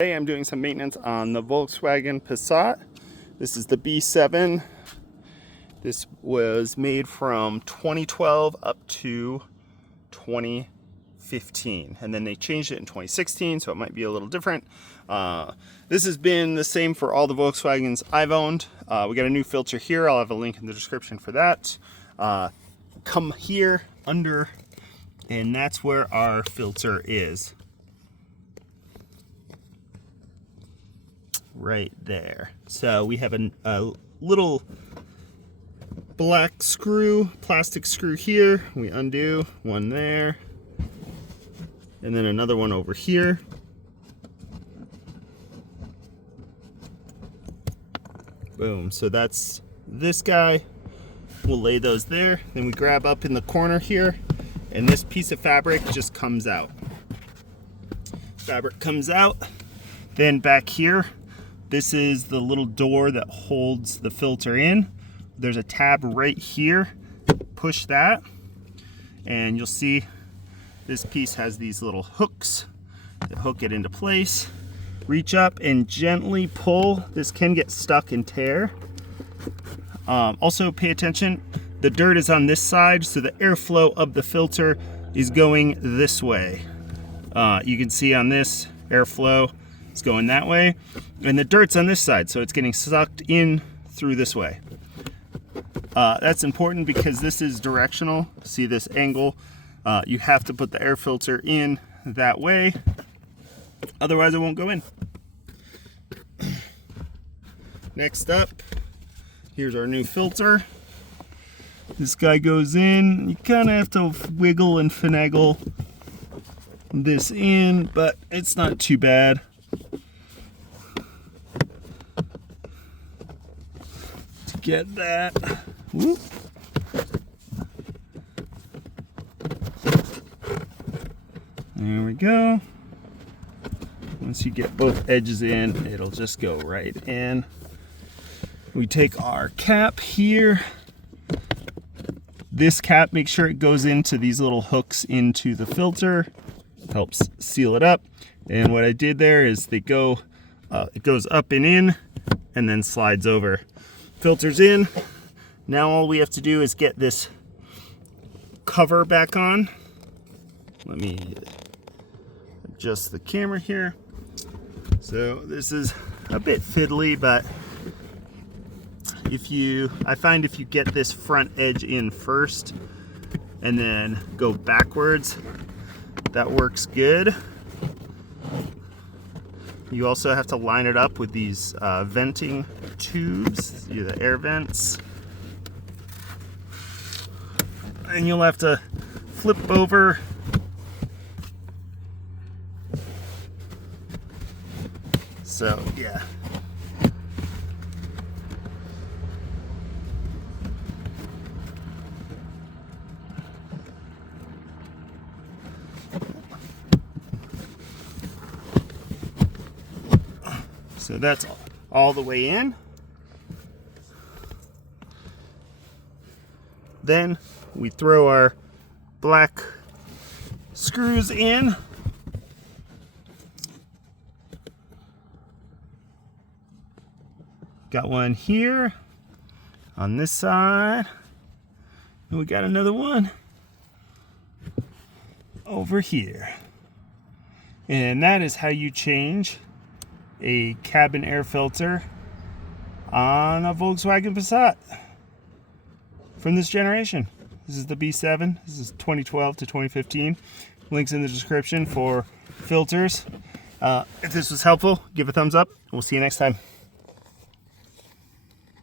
Today I'm doing some maintenance on the Volkswagen Passat. This is the B7. This was made from 2012 up to 2015, and then they changed it in 2016, so it might be a little different. This has been the same for all the Volkswagens I've owned. We got a new filter here. I'll have a link in the description for that. Come here under, and that's where our filter is. Right there. So we have a little black screw, plastic screw here. We undo one there, and then another one over here. Boom. So that's this guy. We'll lay those there. Then we grab up in the corner here, and this piece of fabric just comes out. Fabric comes out. Then back here, this is the little door that holds the filter in. There's a tab right here. Push that, and you'll see this piece has these little hooks that hook it into place. Reach up and gently pull. This can get stuck and tear. Also pay attention, the dirt is on this side, so the airflow of the filter is going this way. You can see on this airflow, it's going that way, and the dirt's on this side, so it's getting sucked in through this way. That's important because this is directional. See this angle? You have to put the air filter in that way, otherwise it won't go in. Next up, here's our new filter. This guy goes in. You kind of have to wiggle and finagle this in, but it's not too bad. To get that. Whoop. There we go. Once you get both edges in, it'll just go right in. We take our cap here. This cap, make sure it goes into these little hooks into the filter. Helps seal it up. And what I did there is it goes up and in, and then slides over. Filter's in. Now all we have to do is get this cover back on. Let me adjust the camera here. So this is a bit fiddly, but I find if you get this front edge in first and then go backwards, that works good. You also have to line it up with these venting tubes, the air vents. And you'll have to flip over. So, yeah. So that's all the way in. Then we throw our black screws in. Got one here on this side, and we got another one over here. And that is how you change a cabin air filter on a Volkswagen Passat from this generation. This is the B7. This is 2012 to 2015. Links in the description for filters. If this was helpful, give a thumbs up. We'll see you next time.